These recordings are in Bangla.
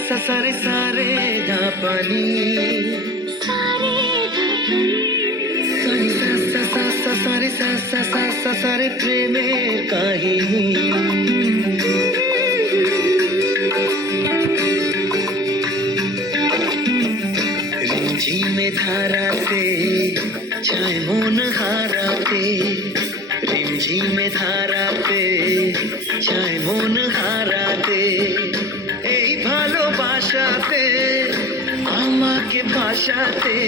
सा सारे सारे धापनी सारे सा सारे सा सारे प्रेमेर काहिनी रिमझिमे धाराते চায় মন হারাতে রিমঝিমে ধারাতে চায় মন হারাতে এই ভালোবাসাতে আমাকে ভাসাতে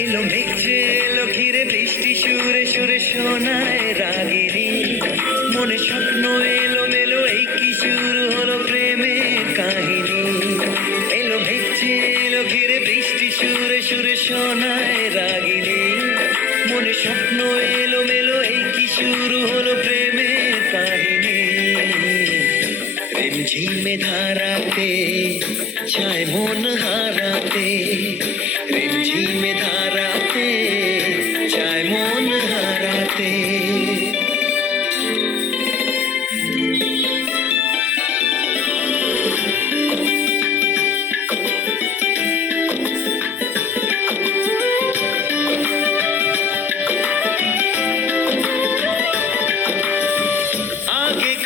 এলো মেঘে এলো ঘিরে বৃষ্টি সুরে সুরে শোনায় রাগিনী মনে স্বপ্ন এলো মেলো এই কি শুরু হলো প্রেমের কাহিনী এলো মেঘে এলো ঘিরে বৃষ্টি সুরে সুরে শোনায় রাগিনী মনে স্বপ্ন এলো মেলো এই কি শুরু হলো প্রেমের কাহিনী রিমঝিমে ধারাতে চায় মন হারাতে রিমঝিমে ধারাতে চায় মন হারাতে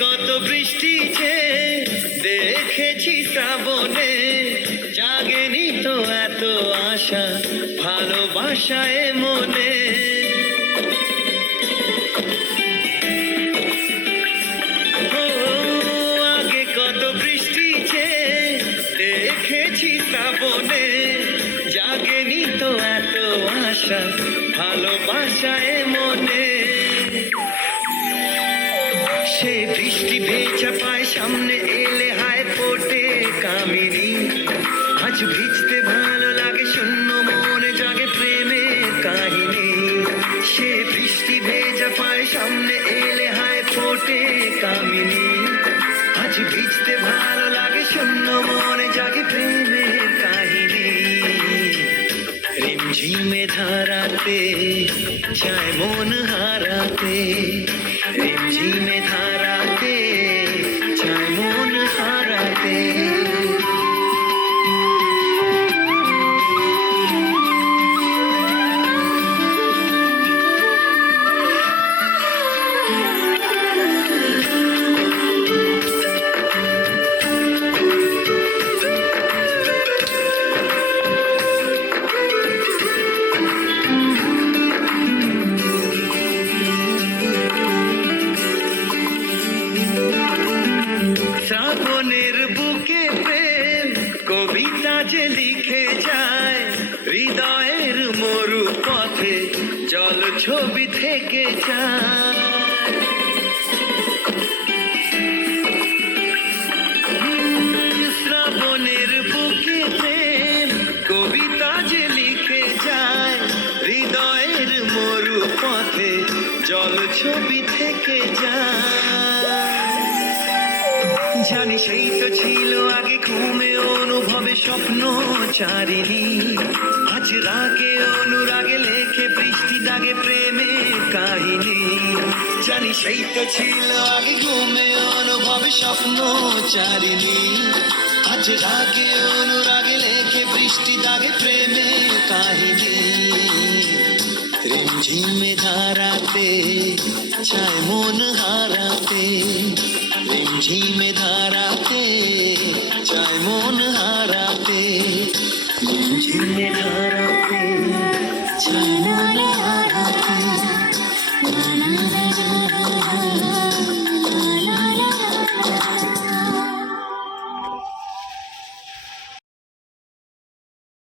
কত বৃষ্টি যে দেখেছি শ্রাবণে জাগেনি তো এত আশা ভালোবাসায় মনে আগে কত বৃষ্টি যে দেখেছি শ্রাবণে জাগেনি তো এত আশা ভালোবাসায় মনে সে বৃষ্টি ভেজা পায় সামনে এলে হায় ফোটে কামিনী আজ ভিজতে ভালো লাগে শূন্য মনে জাগে প্রেমের কাহিনী সে বৃষ্টি ভেজা পায় সামনে এলে হায় ফোটে কামিনী আজ ভিজতে ভালো লাগে শূন্য মনে জাগে প্রেমের কাহিনী রিমঝিমে ধারাতে চায় মন হারাতে রিমঝিমে ধারাতে চায় মন হারাতে শ্রাবণের বুকে প্রেম কবিতা যে লিখে যায় হৃদয়ের মরু পথে জল ছবি থেকে যায় শ্রাবণের বুকে প্রেম কবিতা যে লিখে যায় হৃদয়ের মরু পথে জল ছবি থেকে যায় জানি সেই তো ছিল আগে ঘুমে অনুভবে স্বপ্ন চারিণী আজ রাগে অনুরাগে লেখে বৃষ্টি দাগে প্রেমের কাহিনী জানি সেই তো ছিল আগে ঘুমে অনুভবে স্বপ্ন চারিণী আজ রাগে অনুরাগে লেখে বৃষ্টি দাগে প্রেমের কাহিনী রিমঝিমে ধারাতে চায় মন হারাতে রিমঝিমে ধারাতে চায় মন হারাতে রিমঝিমে ধারা